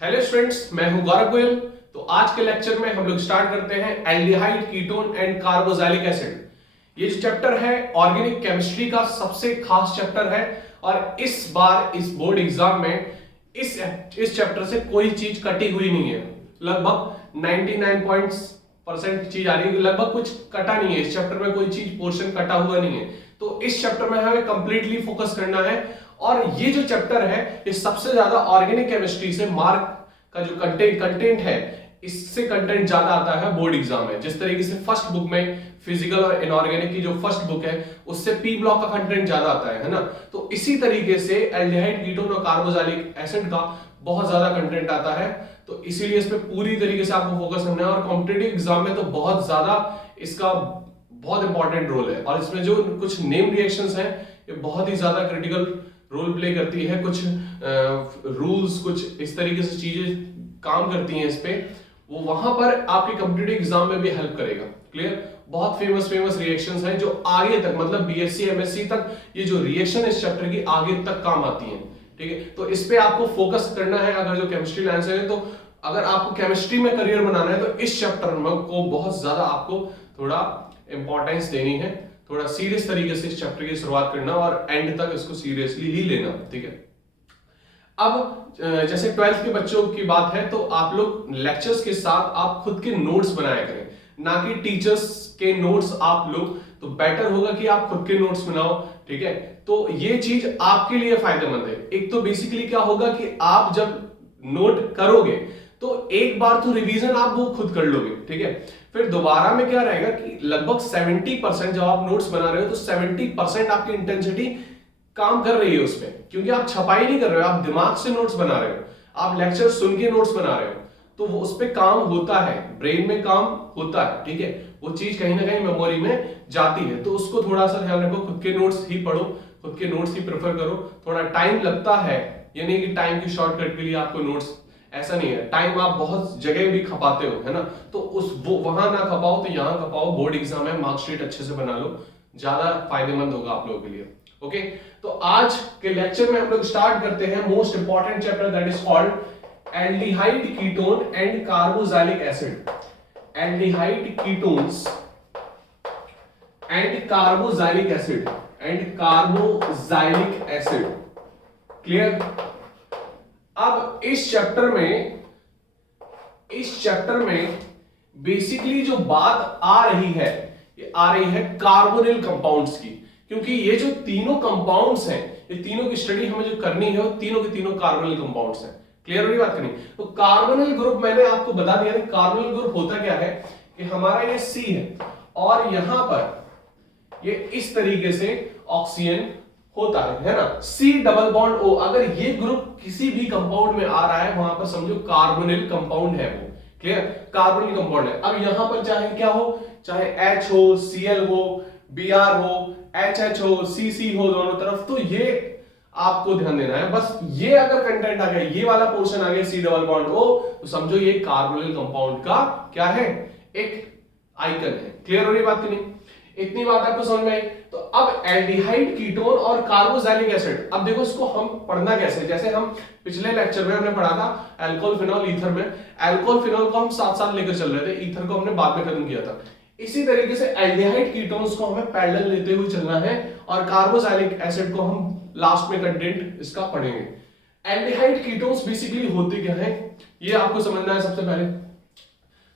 Hello students, मैं हूं गौरव गोयल। तो आज के लेक्चर में हम लोग स्टार्ट करते हैं aldehyde, ketone and carboxylic acid. ये जो चैप्टर है ऑर्गेनिक केमिस्ट्री का सबसे खास चैप्टर है और इस बार इस बोर्ड एग्जाम में इस चैप्टर से कोई चीज कटी हुई नहीं है। लगभग 99% चीज आ रही है, लगभग कुछ कटा नहीं है। इस चैप्टर में कोई चीज पोर्शन कटा हुआ नहीं है। तो इस चैप्टर में हमें कंप्लीटली फोकस करना है और ये जो चैप्टर है ये सबसे ज्यादा ऑर्गेनिक केमिस्ट्री से मार्क का जो कंटेंट है इससे कंटेंट ज्यादा आता है बोर्ड एग्जाम में। जिस तरीके से फर्स्ट बुक में फिजिकल और इनऑर्गेनिक की जो फर्स्ट बुक है उससे पी ब्लॉक का कंटेंट ज्यादा आता है ना। तो इसी तरीके से एल्डिहाइड, कीटोन और कार्बोक्सिलिक एसिड का बहुत ज्यादा कंटेंट आता है। तो इसीलिए इस पे पूरी तरीके से आपको फोकस करना है और कॉम्पिटिटिव एग्जाम में तो बहुत ज्यादा इसका बहुत इंपॉर्टेंट रोल है। और इसमें जो कुछ नेम रिएक्शंस हैं ये बहुत ही ज्यादा क्रिटिकल रोल प्ले करती है। कुछ रूल्स, कुछ इस तरीके से चीजें काम करती हैं इस पे, वो वहां पर आपके कॉम्पिटिटिव एग्जाम में भी हेल्प करेगा। क्लियर? बहुत फेमस रिएक्शंस हैं जो आगे तक, मतलब बीएससी एमएससी तक ये जो रिएक्शन इस चैप्टर की आगे तक काम आती हैं। ठीक है, तो इस पे आपको फोकस करना है। अगर जो केमिस्ट्री लाइन से है तो अगर आपको केमिस्ट्री में करियर बनाना है तो इस चैप्टर में को बहुत ज्यादा आपको थोड़ा इंपॉर्टेंस देनी है, थोड़ा सीरियस तरीके से इस चैप्टर की शुरुआत करना और एंड तक इसको सीरियसली ही लेना। ठीक है, अब जैसे 12th के बच्चों की बात है तो आप लोग लेक्चर्स के साथ आप खुद के नोट्स बनाया करें, ना कि टीचर्स के नोट्स आप लोग। तो बेटर होगा कि आप खुद के नोट्स बनाओ। ठीक है, तो ये चीज आपके लिए फायदेमंद है। एक तो बेसिकली क्या होगा कि आप जब नोट करोगे तो एक बार तो रिवीजन आप वो खुद कर लोगे। ठीक है, फिर दोबारा में क्या रहेगा कि लगभग 70% जब आप नोट्स बना रहे हो तो 70% आपकी इंटेंसिटी काम कर रही है उसमें, क्योंकि आप छपाई नहीं कर रहे हो, आप दिमाग से नोट्स बना रहे हो, आप लेक्चर सुन के नोट्स बना रहे हो। तो वो उस पर काम होता है, ब्रेन में काम होता है। ठीक है, वो चीज कहीं ना कहीं मेमोरी में जाती है। तो उसको थोड़ा सा ध्यान रखो, खुद के नोट्स ही पढ़ो, खुद के नोट्स ही प्रेफर करो। थोड़ा टाइम लगता है, यानी कि टाइम की शॉर्टकट के लिए आपको नोट्स, ऐसा नहीं है टाइम आप बहुत जगह भी खपाते हो, है ना। तो उस वो वहां ना खपाओ तो यहां खपाओ। बोर्ड एग्जाम है, मार्कशीट अच्छे से बना लो, ज्यादा फायदेमंद होगा आप लोगों के लिए। ओके, तो आज के लेक्चर में हम लोग स्टार्ट करते हैं most important chapter, that is called aldehyde, ketone and carboxylic acid. Aldehyde, ketones and carboxylic acid clear? अब इस चैप्टर में बेसिकली जो बात आ रही है ये आ रही है कार्बोनिल कंपाउंड्स की, क्योंकि ये जो तीनों कंपाउंड्स हैं, ये तीनों की स्टडी हमें जो करनी है वो तीनों के तीनों कार्बोनिल कंपाउंड्स हैं। क्लियर हो रही बात करनी? तो कार्बोनिल ग्रुप मैंने आपको बता दिया था। कार्बोनिल ग्रुप होता क्या है कि हमारा ये C है और यहां पर ये इस तरीके से ऑक्सीजन होता है ना, C डबल बॉन्ड O। अगर ये ग्रुप किसी भी कंपाउंड में आ रहा है वहां पर समझो कार्बोनिल कंपाउंड है वो। क्लियर? कार्बोनिल कंपाउंड है। अब यहां पर चाहे क्या हो, चाहे H हो, Cl हो, Br हो, HH हो, CC हो दोनों तरफ, तो ये आपको ध्यान देना है। बस ये अगर कंटेंट आ गया, ये वाला पोर्शन आ गया C डबल बॉन्ड O, तो समझो ये कार्बोनिल कंपाउंड का क्या है, एक आइकन है। क्लियर हो रही बात की नहीं? इतनी बात आपको समझ में आई? तो अब एल्डिहाइड, कीटोन और कार्बोक्सिलिक एसिड, अब देखो इसको हम पढ़ना कैसे। जैसे हम पिछले लेक्चर में हमने पढ़ा था अल्कोहल, फिनॉल, ईथर में। अल्कोहल, फिनॉल को हम साथ साथ लेकर चल रहे थे, ईथर को हमने बाद में खत्म किया था। इसी तरीके से एल्डिहाइड, कीटोन्स को हमें पैरेलल लेते हुए चलना है और कार्बोक्सिलिक एसिड को हम लास्ट में कंटेंट इसका पढ़ेंगे। एल्डिहाइड, कीटोन्स बेसिकली होते क्या है ये आपको समझना है सबसे पहले।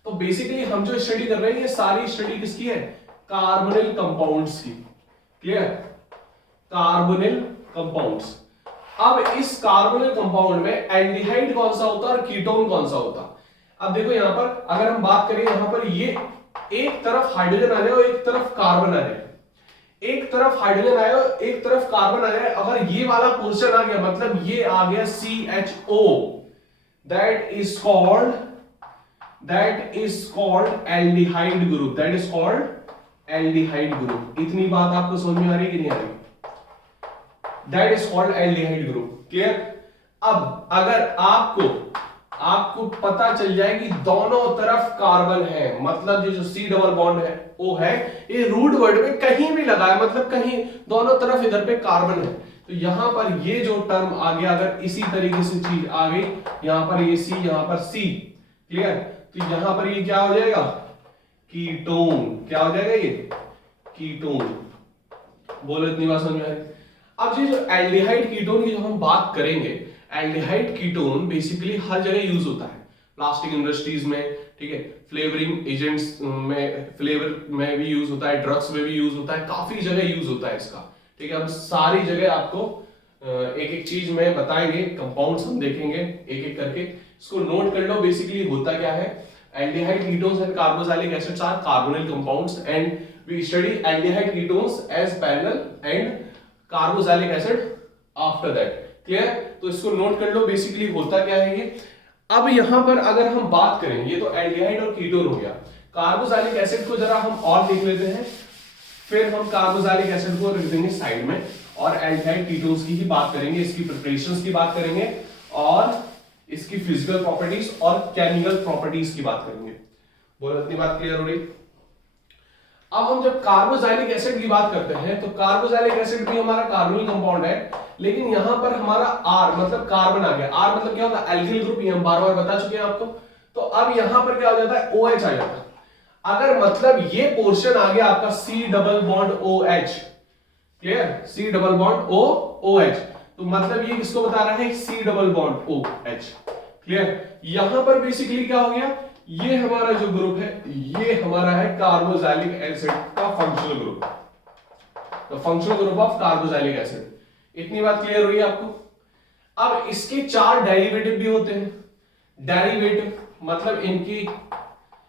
तो बेसिकली हम जो स्टडी कर रहे हैं ये सारी स्टडी किसकी है, कार्बोनिल कंपाउंड्स की। क्लियर? Carbonyl compounds. अब इस कार्बोनिल कंपाउंड में एल्डिहाइड कौन सा होता है और कीटोन कौन सा होता है। अब देखो यहां पर अगर हम बात करें, यहां पर ये एक तरफ हाइड्रोजन आ जाए और एक तरफ कार्बन आ जाए, एक तरफ हाइड्रोजन आया और एक तरफ कार्बन आ जाए, अगर ये वाला पोर्शन आ गया मतलब ये आ गया CHO, that is called aldehyde group, that is called aldehyde group. इतनी बात आपको समझ में आ रही है कि नहीं आ रही? That is called aldehyde group. Clear? अब अगर आपको पता चल जाए कि दोनों तरफ कार्बन है, मतलब ये जो C डबल बॉन्ड है O है, ये रूट वर्ड में कहीं भी लगा है, मतलब कहीं दोनों तरफ इधर पे कार्बन है, तो यहां पर ये जो टर्म आ गया, अगर इसी तरीके से चीज आ गई, यहां पर ये सी, यहां पर सी, क्लियर। तो यहां पर ये क्या हो जाएगा, कीटोन। क्या हो जाएगा ये, कीटोन। बोलो इतनी बात समझ में आ रही। अब ये जो एल्डिहाइड कीटोन की जो हम बात करेंगे, एल्डिहाइड कीटोन बेसिकली हर जगह यूज होता है, प्लास्टिक इंडस्ट्रीज में, ठीक है, फ्लेवरिंग एजेंट्स में, फ्लेवर में भी यूज होता है, ड्रग्स में भी यूज होता है, काफी जगह यूज होता है इसका, ठीक है। हम सारी जगह आपको एक एक चीज में बताएंगे, कंपाउंड्स हम देखेंगे एक एक करके, इसको नोट कर लो। बेसिकली होता क्या है, aldehyde ketones and carboxylic acids are carbonyl compounds and we study aldehyde ketones as parallel and carboxylic acid after that, clear. तो इसको नोट कर लो, बेसिकली होता क्या है ये। अब यहां पर अगर हम बात करें, ये तो एल्डिहाइड और कीटोन हो गया, कार्बोक्सिलिक एसिड को जरा हम और देख लेते हैं, फिर हम कार्बोक्सिलिक एसिड को रख देंगे साइड में और एल्डिहाइड कीटोन्स की ही बात करेंगे, इसकी प्रिपरेशंस की बात करेंगे और इसकी फिजिकल प्रॉपर्टीज और केमिकल प्रॉपर्टीज की बात करेंगे। बोलो इतनी बात क्लियर हो रही। अब हम जब कार्बोक्सिलिक एसिड की बात करते हैं तो कार्बोक्सिलिक एसिड भी हमारा कार्बोनिल कंपाउंड है, लेकिन यहां पर हमारा R मतलब कार्बन आ गया। R मतलब क्या होता है, एल्किल ग्रुप, ये हम बार बार बता चुके हैं आपको। तो अब यहां पर क्या हो जाता है, OH आ जाता है। अगर मतलब ये पोर्शन आ गया आपका C double bond OH, clear, C double bond OH, तो मतलब ये किसको बता रहा है, C double bond OH, clear. यहां पर बेसिकली क्या हो गया, ये हमारा जो ग्रुप है, ये हमारा है कार्बोक्सिलिक एसिड का फंक्शनल ग्रुप, तो functional group of carboxylic acid. इतनी बात क्लियर हुई आपको। अब इसके 4 डेरिवेटिव भी होते हैं। डेरिवेटिव मतलब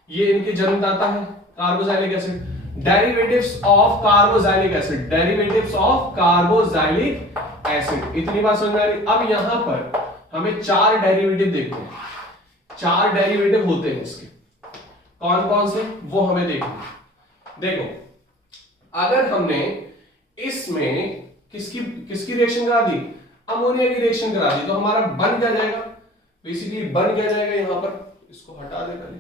ये इनके जन्मदाता है carboxylic acid. Derivatives of carboxylic acid, derivatives of carboxylic acid. इतनी बात समझ में आ रही। अब यहां पर हमें 4 डेरिवेटिव देखने हैं, 4 डेरिवेटिव होते हैं इसके, कौन कौन से वो हमें देखना। देखो, अगर हमने इसमें किसकी रिएक्शन करा दी, अमोनिया की रिएक्शन करा दी, तो हमारा बन क्या जाएगा, बेसिकली बन क्या जाएगा, यहां पर इसको हटा दे पहले,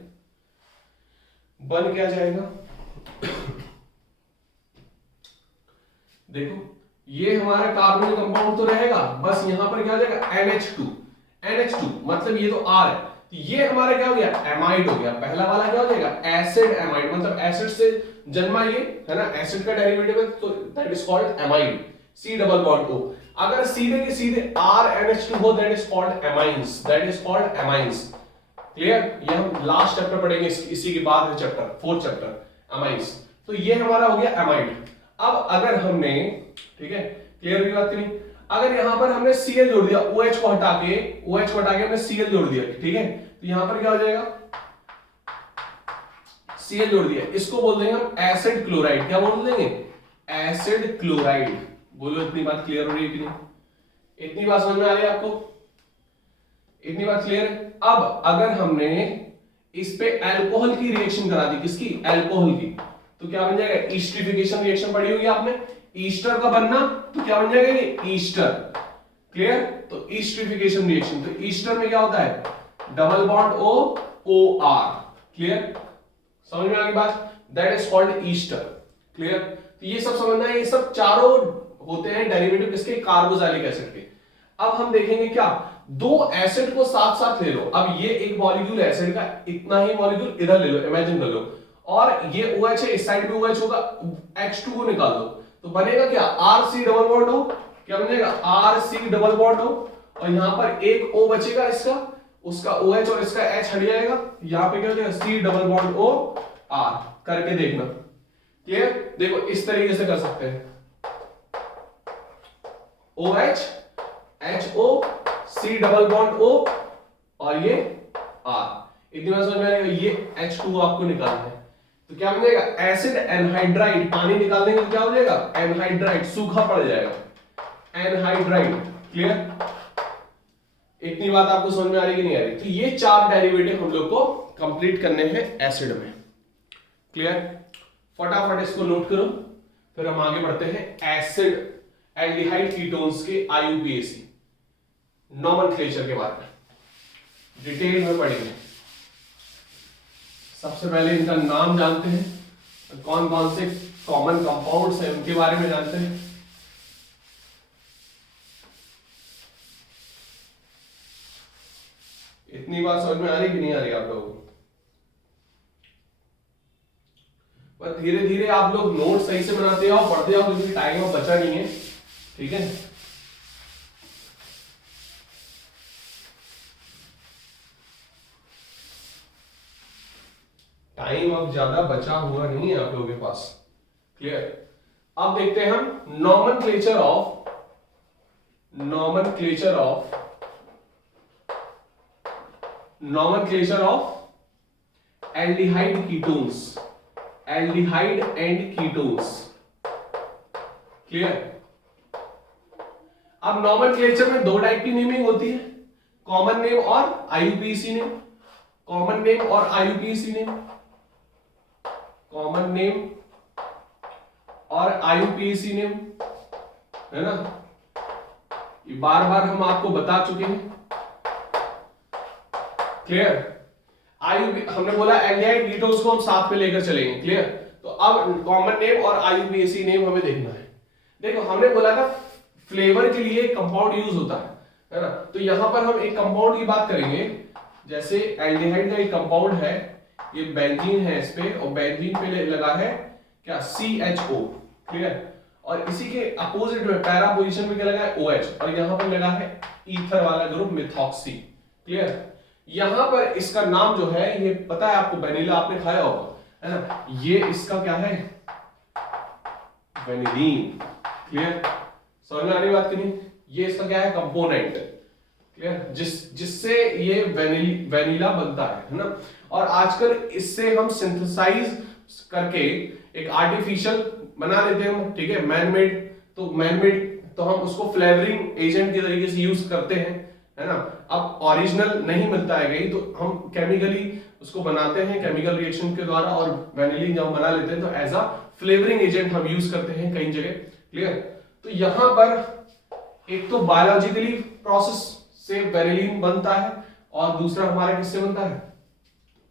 बन क्या जाएगा, देखो ये हमारा कार्बोनिल कंपाउंड तो रहेगा, बस यहां पर क्या हो जाएगा, NH2 मतलब ये तो R है, ये हमारा क्या हो गया, एमाइड हो गया। पहला वाला क्या हो जाएगा, एसिड एमाइड, मतलब एसिड से जन्मा ये है ना, एसिड का डेरिवेटिव है, तो that is called amide, C double bond O। अगर सीधे के सीधे RNH2 हो, that is called amines, that is called amines, clear. ये हम लास्ट चैप्टर पढ़ेंगे, इसी के बाद है चैप्टर 4 चैप्टर एमाइंस। तो ये हमारा हो गया एमाइड। अब अगर हमने, ठीक है, क्लियर हुई बात नहीं, अगर यहां पर हमने Cl जोड़ दिया, OH को हटा के हमने Cl जोड़ दिया, ठीक है, तो यहां पर क्या हो जाएगा, Cl जोड़ दिया, इसको बोल देंगे हम एसिड क्लोराइड। क्या बोल देंगे, एसिड क्लोराइड। बोलो इतनी बात क्लियर हो रही है कि नहीं, इतनी बात समझ में आ रही है आपको, इतनी बात क्लियर है। अब अगर हमने इस पे अल्कोहल की रिएक्शन करा दी, किसकी, अल्कोहल की, तो क्या बन जाएगा, ईस्टरिफिकेशन रिएक्शन पढ़ी होगी आपने, ईस्टर का बनना, तो क्या बन जाएगा ये ईस्टर, क्लियर। तो ईस्टरिफिकेशन रिएक्शन, तो ईस्टर में क्या होता है, डबल बॉन्ड OR, क्लियर, समझ में आ गई बात, that is called Easter, clear. तो ये सब समझना है, ये सब चारों होते हैं डेरिवेटिव किसके, कार्बोक्सिलिक एसिड के। अब हम देखेंगे क्या, 2 एसिड को साथ साथ ले लो। अब ये एक मॉलिक्यूल एसिड का, इतना ही मॉलिक्यूल इधर ले लो, इमेजिन कर लो, और ये OH है, इस साइड भी OH होगा, H2 को निकाल दो, तो बनेगा क्या, RC डबल बॉन्ड O, क्या बनेगा, RC डबल बॉन्ड O, और यहां पर एक O बचेगा इसका, उसका OH और इसका H हट जाएगा, यहां पे क्या हो जाएगा, C double bond O R। करके देखना, क्लियर। देखो इस तरीके से कर सकते हैं, OH HO C double bond O और ये R। इतनी बात समझ में आएगा। ये H2 आपको निकालना है, तो क्या बन जाएगा, एसिड एनहाइड्राइड। पानी निकाल देंगे तो क्या हो जाएगा, एनहाइड्राइड, सूखा पड़ जाएगा, एनहाइड्राइड, क्लियर। इतनी बात आपको समझ में आ रही कि नहीं आ रही। तो ये 4 डेरिवेटिव हम लोग को कंप्लीट करने हैं एसिड में, क्लियर। फटाफट इसको नोट करो, फिर हम आगे बढ़ते हैं एसिड एल्डिहाइड कीटोन्स के IUPAC नोमेनक्लेचर के बारे में डिटेल में पढ़ेंगे। सबसे पहले इनका नाम जानते हैं, कौन कौन से कॉमन कंपाउंड्स हैं उनके बारे में जानते हैं। इतनी बात समझ में आ रही कि नहीं आ रही आप लोगों को? पर धीरे धीरे आप लोग नोट सही से बनाते जाओ, पढ़ते जाओ, क्योंकि टाइम अब बचा नहीं है। ठीक है, टाइम अब ज्यादा बचा हुआ नहीं है आप लोगों के पास। क्लियर? अब देखते हैं हम nomenclature of aldehyde and ketones. Clear? अब नॉमेनक्लेचर में दो टाइप की नेमिंग होती है, कॉमन नेम और आईयूपीएसी नेम। कॉमन नेम और आईयूपीएसी नेम, कॉमन नेम और आईयूपीएसी नेम, है ना? ये बार बार हम आपको बता चुके हैं। क्लियर? हमने बोला एल्डिहाइड कीटोन्स को हम साथ में लेकर चलेंगे। क्लियर? तो अब कॉमन नेम और आईयूपीएसी नेम हमें देखना है। देखो, हमने बोला था फ्लेवर के लिए कंपाउंड यूज होता है ना? तो यहां पर हम एक कंपाउंड की बात करेंगे, जैसे एल्डिहाइड का एक कंपाउंड है, ये बेंजीन है इस पे, और बेंजीन पे लगा है क्या? CHO। क्लियर? और इसी के अपोजिट में पैरा पोजीशन में क्या लगा है? OH, और यहां पर लगा है ईथर वाला ग्रुप मिथॉक्सी। क्लियर? यहां पर इसका नाम जो है, ये पता है आपको, वेनिला आपने खाया होगा, है ना? ये इसका क्या है? वेनिलीन। क्लियर? समझ में आ रही बात कि नहीं? ये इसका क्या है? कंपोनेंट। क्लियर? जिससे ये वेनिला बनता है ना? और आजकल इससे हम सिंथेसाइज करके एक आर्टिफिशियल बना लेते हैं, ठीक है, मैनमेड। तो मैनमेड तो हम उसको फ्लेवरिंग एजेंट के तरीके से यूज करते हैं, है ना? अब ओरिजिनल नहीं मिलता है कहीं, तो हम केमिकली उसको बनाते हैं, केमिकल रिएक्शन के द्वारा, और वेनिलीन जब हम बना लेते हैं तो एज अ फ्लेवरिंग एजेंट हम यूज करते हैं कई जगह। क्लियर? तो यहां पर एक तो बायोलॉजिकली प्रोसेस से वेनिलीन बनता है, और दूसरा हमारा किससे बनता है?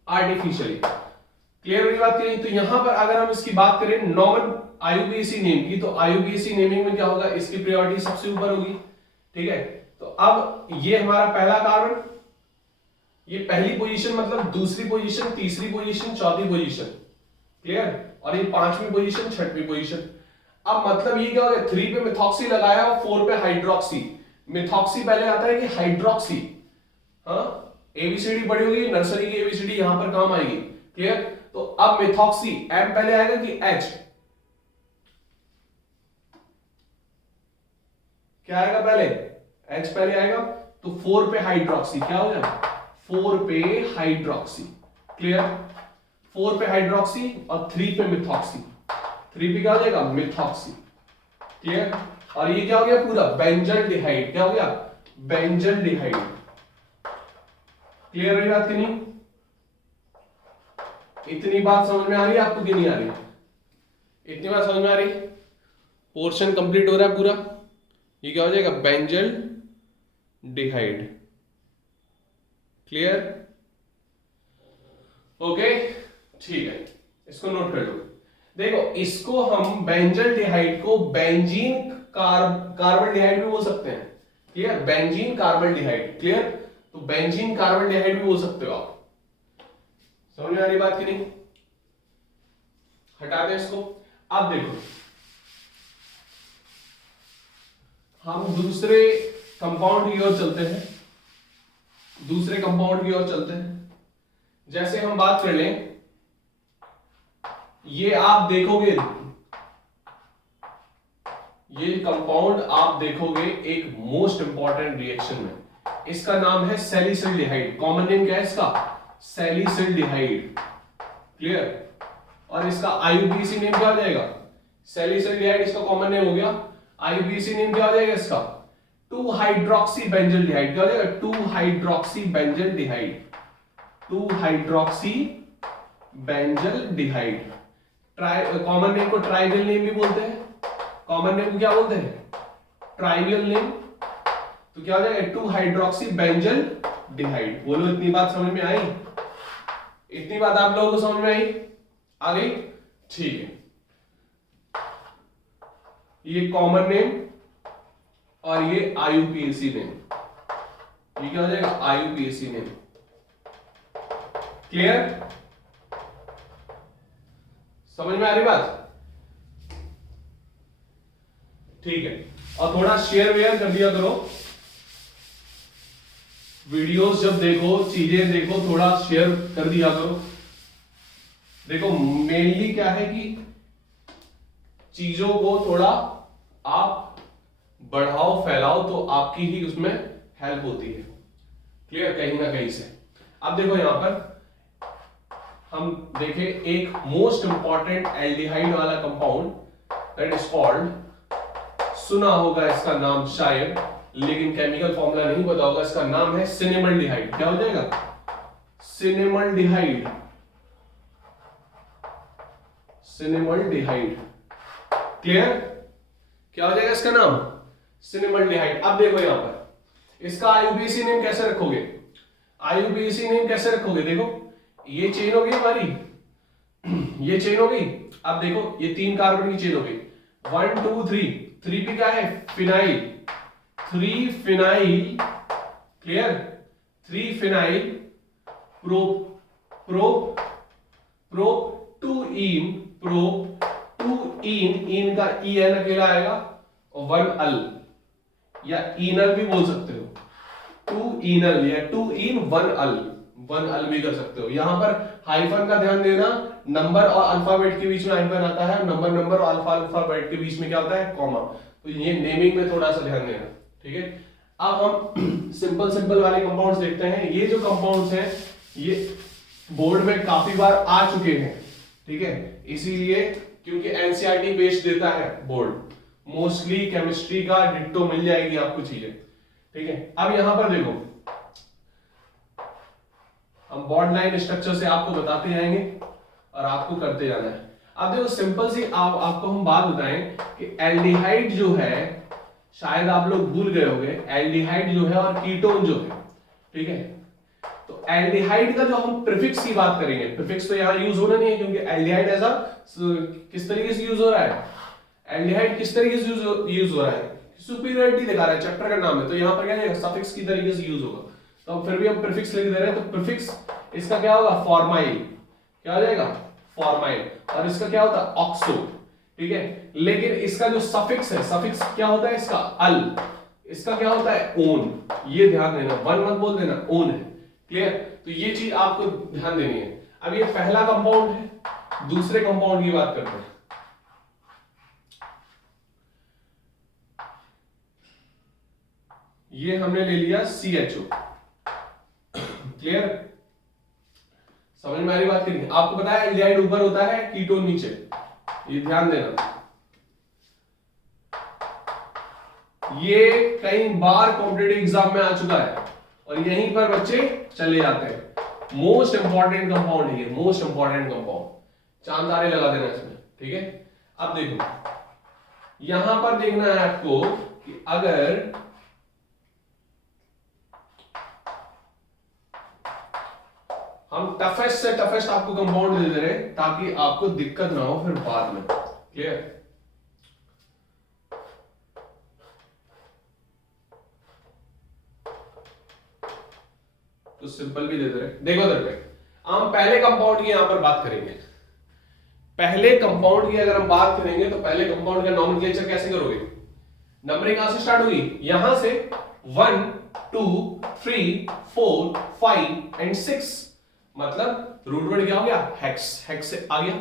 आर्टिफिशियली। क्लियर हुई बात? तो यहां पर अगर हम इसकी बात करें नॉन आईयूपीएसी नेम की, तो आईयूपीएसी नेमिंग में क्या होगा? इसकी प्रायोरिटी सबसे ऊपर होगी। ठीक है, तो अब ये हमारा पहला कार्बन, ये पहली पोजीशन, मतलब दूसरी पोजीशन, तीसरी पोजीशन, चौथी पोजीशन। क्लियर? और ये पांचवी पोजीशन, छठवीं पोजीशन। अब मतलब ये क्या हो गया? 3 पे मिथॉक्सी लगाया और 4 पे हाइड्रोक्सी। मिथॉक्सी पहले आता है कि हाइड्रोक्सी? हाँ, एबीसीडी पढ़ी होगी, नर्सरी की एबीसीडी यहां पर काम आएगी। क्लियर? तो अब मिथॉक्सी, एम पहले आएगा कि एच? क्या आएगा पहले? एच पहले आएगा। तो 4 पे हाइड्रोक्सी क्या हो जाएगा? 4 पे हाइड्रोक्सी। क्लियर? 4 पे हाइड्रोक्सी और 3 पे मिथॉक्सी। 3 पे क्या हो जाएगा? मिथॉक्सी। क्लियर? और ये क्या हो गया? पूरा बेंजल डिहाइड। क्या हो गया? बेंजल डिहाइड। क्लियर रही बात कि नहीं? इतनी बात समझ में आ रही है आपको कि नहीं आ रही? इतनी बात समझ में आ रही? पोर्शन कंप्लीट हो रहा है पूरा। ये क्या हो जाएगा? बेंजल डिहाइड। क्लियर? ओके, ठीक है, इसको नोट कर लो। देखो, इसको हम बेंजल डिहाइड को बेंजीन कार्बन डिहाइड भी बोल सकते हैं। Clear? Benzene carbaldehyde. Clear? तो बेंजीन कार्बन डिहाइड भी बोल सकते हो आप। समझ में आ रही बात कि नहीं? हटा दें इसको। अब देखो, हम दूसरे कंपाउंड की ओर चलते हैं। दूसरे कंपाउंड की ओर चलते हैं। जैसे हम बात कर लें, ये आप देखोगे, ये कंपाउंड आप देखोगे एक मोस्ट इंपॉर्टेंट रिएक्शन में, इसका नाम है सैलिसिल्डिहाइड। कॉमन नेम क्या है इसका? सैलिसिल्डिहाइड। क्लियर? और इसका आईयूपीएसी नेम क्या हो जाएगा? सैलिसिल्डिहाइड इसका कॉमन नेम हो गया। आईयूपीएसी नेम क्या हो जाएगा इसका? 2 हाइड्रोक्सी बेंजल डिहाइड। क्या हो जाएगा? 2 hydroxy benzaldehyde. 2 hydroxy benzaldehyde. Common name को ट्राइवियल नेम भी बोलते हैं। कॉमन नेम को क्या बोलते हैं? Trivial name. तो क्या हो जाएगा? 2 हाइड्रोक्सी बेंजल डिहाइड। बोलो, इतनी बात समझ में आई? इतनी बात आप लोगों को समझ में आई? आ गई? ठीक है, ये कॉमन नेम और ये आईयूपीएसी नेम। ये क्या हो जाएगा? IUPAC name. क्लियर? समझ में आ रही बात? ठीक है, और थोड़ा शेयर वेयर कर दिया करो, वीडियोस जब देखो, चीजें देखो, थोड़ा शेयर कर दिया करो। देखो मेनली क्या है कि चीजों को थोड़ा आप बढ़ाओ फैलाओ तो आपकी ही उसमें हेल्प होती है। क्लियर? कहीं ना कहीं से। अब देखो यहां पर हम देखें एक मोस्ट इंपॉर्टेंट एल्डिहाइड वाला कंपाउंड दैट इज कॉल्ड, सुना होगा इसका नाम शायद, लेकिन केमिकल फॉर्मूला नहीं पता होगा। इसका नाम है सिनेमल्डिहाइड। क्या हो जाएगा? सिनेमल्डिहाइड। सिनेमल्डिहाइड। क्लियर? क्या हो जाएगा इसका नाम? सिनेमल्डिहाइड। अब देखो यहां पर इसका आईयूपीएसी नेम कैसे रखोगे? आईयूपीएसी नेम कैसे रखोगे? देखो ये चेन हो गई हमारी, ये चेन हो गई। अब देखो ये 3 कार्बन की चेन हो गई, 1 2 3। 3 पे क्या है? Phenyl. 3 phenyl. Clear? 3 phenyl pro pro pro 2 in pro 2 इन का ईएन अकेला आएगा और 1 अल या इनल भी बोल सकते हो, 2 इनल या 2 इन 1 अल, 1 अल भी कर सकते हो। यहां पर हाइफन का ध्यान देना, नंबर और अल्फाबेट के बीच में हाइफन आता है, नंबर और अल्फाबेट के बीच में क्या होता है? कॉमा। तो ये नेमिंग में थोड़ा सा ध्यान देना, ठीक है। अब हम सिंपल वाले कंपाउंड्स देखते हैं। ये जो कंपाउंड्स हैं ये बोर्ड में काफी बार आ चुके हैं, ठीक है, इसीलिए क्योंकि एनसीईआरटी बेस्ड देता है बोर्ड, मोस्टली केमिस्ट्री का डिट्टो मिल जाएगी आपको चीजें, ठीक है। अब यहां पर देखो हम बॉन्ड लाइन स्ट्रक्चर से आपको बताते जाएंगे और आपको करते जाना है। अब देखो सिंपल सी आपको हम बात बताएं कि एल्डिहाइड जो है, शायद आप लोग भूल गए होंगे, एल्डिहाइड जो है और कीटोन जो है, ठीक है। तो एल्डिहाइड का जो हम प्रीफिक्स की बात करेंगे, प्रीफिक्स तो यहां यूज होना नहीं है क्योंकि एल्डिहाइड ऐसा किस तरीके से यूज हो रहा है, एल्डिहाइड किस तरीके से यूज हो रहा है, सुपीरियरिटी दिखा रहा है, चैप्टर का नाम है, तो यहां पर क्या है? सफिक्स की तरीके से यूज होगा। तो फिर भी हम प्रीफिक्स लिख दे रहे हैं, तो प्रीफिक्स इसका क्या होगा? फॉर्माइल। क्या हो जाएगा? फॉर्माइल। और इसका क्या होता है? ऑक्सो, ठीक है। लेकिन इसका जो सफिक्स है, सफिक्स क्या होता है इसका? अल। इसका क्या होता है? ओन। ये ध्यान देना, वन मत बोल देना, ओन है। क्लियर? तो ये चीज आपको ध्यान देनी है। अब ये पहला कंपाउंड है, दूसरे कंपाउंड की बात करते हैं। ये हमने ले लिया CHO। क्लियर? समझ में आ रही बात? करिए। आपको पता है एल्डिहाइड ऊपर होता है, कीटोन नीचे, ये ध्यान देना। ये कई बार कॉम्पिटिटिव एग्जाम में आ चुका है और यहीं पर बच्चे चले जाते हैं। मोस्ट इंपॉर्टेंट कंपाउंड है ये, मोस्ट इंपॉर्टेंट कंपाउंड। चांद तारे लगा देना इसमें, ठीक है। अब देखो यहां पर देखना है आपको कि अगर हम टफेस्ट से टफेस्ट आपको कंपाउंड दे दे रहे हैं ताकि आपको दिक्कत ना हो फिर बाद में। क्लियर? तो सिंपल भी दे दे रहे। देखो इधर हम पहले कंपाउंड की यहां पर बात करेंगे। पहले कंपाउंड की अगर हम बात करेंगे तो पहले कंपाउंड का नॉमेनक्लेचर कैसे करोगे? नंबरिंग कहां से स्टार्ट होगी? यहां से 1 2 3 4 5 एंड 6, मतलब रूट वर्ड क्या हो गया? हेक्स। हेक्स से आ गया।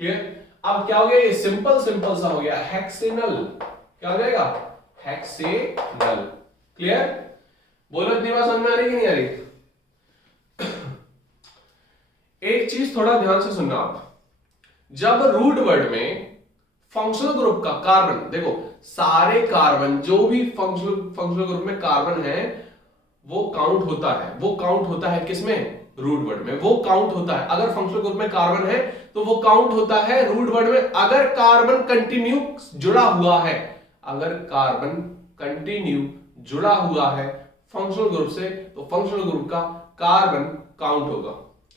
क्लियर? अब क्या हो गया? ये सिंपल सा हो गया, हेक्सेनल। क्या हो जाएगा? हेक्सेनल। क्लियर? बोलो इतनी बात समझ में आ रही कि नहीं आ रही? एक चीज थोड़ा ध्यान से सुनना आप, जब रूट वर्ड में फंक्शनल ग्रुप का कार्बन, देखो सारे कार्बन जो भी फंक्शनल ग्रुप में कार्बन है वो काउंट होता है। वो काउंट होता है किसमें? रूट वर्ड में। वो काउंट होता है अगर फंक्शनल ग्रुप में कार्बन है तो वो काउंट होता है रूट वर्ड में अगर कार्बन कंटिन्यू जुड़ा हुआ है। अगर कार्बन कंटिन्यू जुड़ा हुआ है फंक्शनल ग्रुप से तो फंक्शनल ग्रुप का कार्बन काउंट होगा।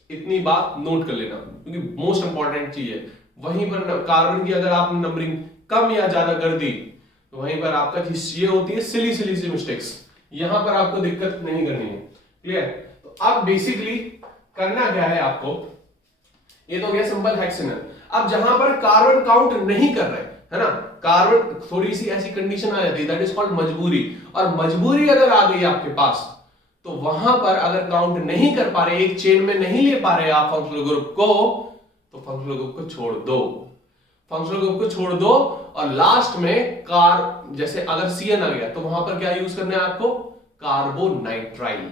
इतनी बात नोट कर लेना क्योंकि मोस्ट इंपॉर्टेंट चीज है। वहीं पर कार्बन की अगर आपने नंबरिंग कम या ज्यादा कर दी तो वहीं पर आपका ये होती है सिली सी मिस्टेक्स। यहां पर आपको दिक्कत नहीं करनी है। क्लियर? तो अब बेसिकली करना क्या है आपको, ये तो हो गया सिंपल हेक्सेनल। अब जहां पर कार्बन काउंट नहीं कर रहे है ना, कार्बन थोड़ी सी ऐसी कंडीशन आ जाती है, दैट इज कॉल्ड मजबूरी, और मजबूरी अगर आ गई आपके पास तो वहां पर अगर काउंट नहीं कर पा रहे, एक चेन में नहीं ले पा रहे आप फंक्शनल ग्रुप को, तो फंक्शनल ग्रुप को छोड़ दो, फंक्शनल ग्रुप को छोड़ दो। और लास्ट में जैसे अगर CN आ गया तो वहां पर क्या यूज करना है आपको, कार्बोनाइट्राइल,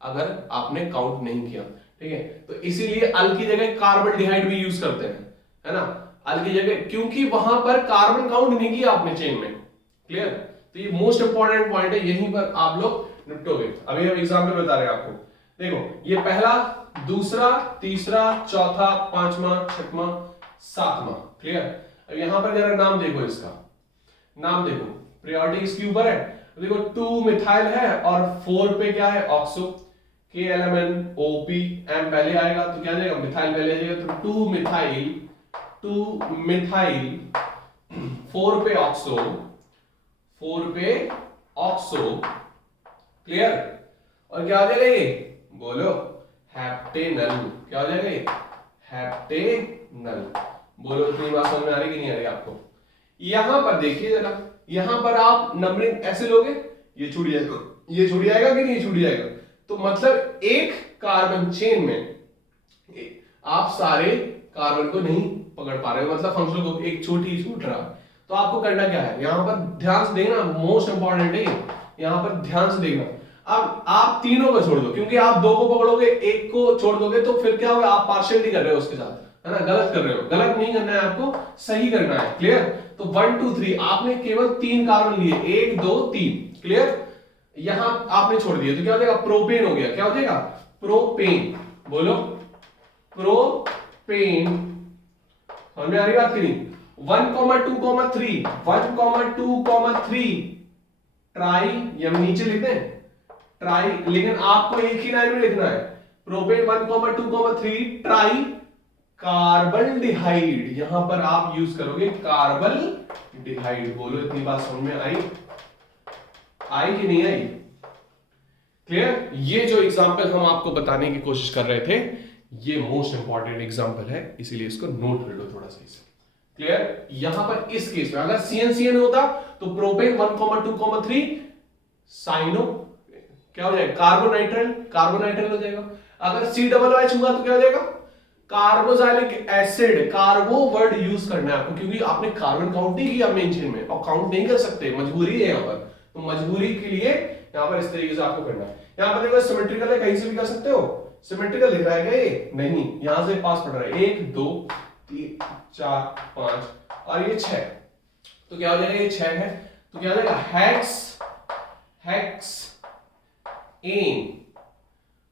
अगर आपने काउंट नहीं किया, ठीक है। तो इसीलिए अल की जगह कार्बल्डिहाइड भी यूज करते हैं, है ना, अल की जगह, क्योंकि वहां पर कार्बन काउंट नहीं किया आपने चेन में। क्लियर? तो ये मोस्ट इंपॉर्टेंट पॉइंट है, यहीं पर आप लोग निपटोगे। अभी हम एग्जाम्पल बता रहे हैं आपको, देखो ये पहला, दूसरा, तीसरा, चौथा, पांचवा, छठवां, सातवां। क्लियर? अब यहां पर जरा नाम देखो, इसका नाम देखो, पीरियोडिक इसके ऊपर है, देखो 2 मिथाइल है और 4 पे क्या है, ऑक्सो, KLMN OP M पहले आएगा तो क्या जाएगा, मिथाइल पहले आ जाएगा, तो 2 मिथाइल 4 पे ऑक्सो, 4 पे ऑक्सो। क्लियर? और क्या हो जाएगा ये, बोलो, हेप्टेनल। क्या हो जाएगा ये, हेप्टेनल। बोलो, इतनी बात समझ में आ रही कि नहीं आ रही आपको? यहां पर देखिए जरा, यहां पर आप नंबरिंग ऐसे लोगे, ये छूट जाएगा, ये छूट जाएगा कि नहीं छूट जाएगा, तो मतलब एक कार्बन चेन में आप सारे कार्बन को नहीं पकड़ पा रहे हो, मतलब फंक्शनल ग्रुप एक छोटी छूट रहा। तो आपको करना क्या है, यहां पर ध्यान से देखना, मोस्ट इंपॉर्टेंट है, यहां पर ध्यान से देखना। अब आप तीनों को छोड़ दो, क्योंकि आप 2 को पकड़ोगे, एक को छोड़ दोगे तो फिर क्या होगा, आप पार्शियलिटी कर रहे हो उसके साथ, है ना, गलत कर रहे हो। गलत नहीं करना है आपको, सही करना है। क्लियर? तो 1 2 3 आपने केवल 3 कार्बन लिए, 1 2 3। क्लियर? यहां आपने छोड़ दिया तो क्या हो जाएगा, प्रोपेन हो गया। क्या हो जाएगा, प्रोपेन। बोलो, प्रोपेन। समझ में आ रही बात की नहीं? 1 2 3, 1 2 3 ट्राई, ये हम नीचे लिखते हैं ट्राई, लेकिन आपको एक ही लाइन में लिखना है, प्रोपेन 1 2 3 ट्राई कार्बल्डिहाइड। यहां पर आप यूज करोगे कार्बल्डिहाइड। बोलो, इतनी बात समझ में आई कि नहीं आई? क्लियर? ये जो एग्जांपल हम आपको बताने की कोशिश कर रहे थे, ये मोस्ट इंपॉर्टेंट एग्जांपल है, इसीलिए इसको नोट कर लो थोड़ा सा इसे। क्लियर? यहां पर इस केस में अगर CN होता तो प्रोपेन 1 2 3 साइनो, क्या हो जाएगा, कार्बोनाइट्राइल हो जाएगा। अगर COOH हुआ तो क्या हो जाएगा, कार्बोक्सिलिक एसिड। कार्बो वर्ड यूज करना है आपको, क्योंकि आपने कार्बन काउंट नहीं किया मेन चेन में, और काउंट नहीं कर सकते, मजबूरी है यहां पर। तो मजबूरी के लिए यहां पर इस तरीके से आपको करना है। यहां पर देखो सिमेट्रिकल है, कहीं से भी कर सकते हो, सिमेट्रिकल दिख रहा है क्या ये, नहीं, यहां से पास पड़ रहा है, 1 2 3 4 5 और ये 6, तो क्या हो जाएगा, ये 6 है, तो क्या हो जाएगा, हेक्स एन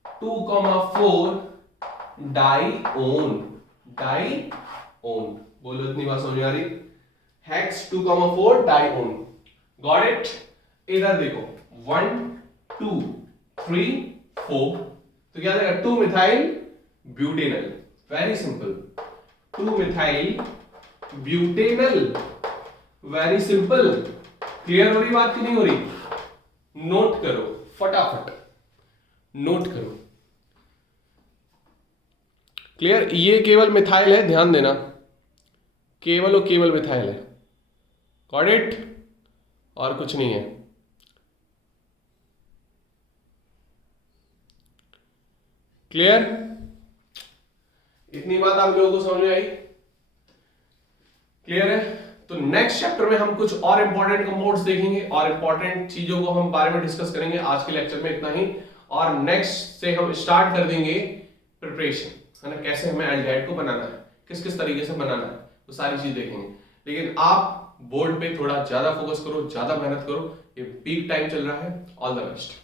2,4 डाइओन। बोलो, इतनी बात समझ में आ रही? Hex 2,4 dione. Got it? इधर देखो 1 2 3 4, तो क्या जाएगा, 2 methyl butanal. Very simple, 2 methyl butanal, very simple. Clear हो रही बात की नहीं हो रही? नोट करो, फटाफट नोट करो। क्लियर? ये केवल मिथाइल है, ध्यान देना, केवल और केवल मिथाइल है। Got it? और कुछ नहीं है। क्लियर? इतनी बात आप लोगों को समझ में आई? क्लियर है? तो नेक्स्ट चैप्टर में हम कुछ और इंपॉर्टेंट कंपाउंड्स देखेंगे और इंपॉर्टेंट चीजों को हम बारे में डिस्कस करेंगे। आज के लेक्चर में इतना ही, और नेक्स्ट से हम स्टार्ट कर देंगे प्रिपरेशन, है ना, कैसे हमें एल्डिहाइड को बनाना है, किस किस तरीके से बनाना है, वो सारी चीज देखेंगे। लेकिन आप बोर्ड पे थोड़ा ज्यादा फोकस करो, ज्यादा मेहनत करो, ये पीक टाइम चल रहा है। All the best.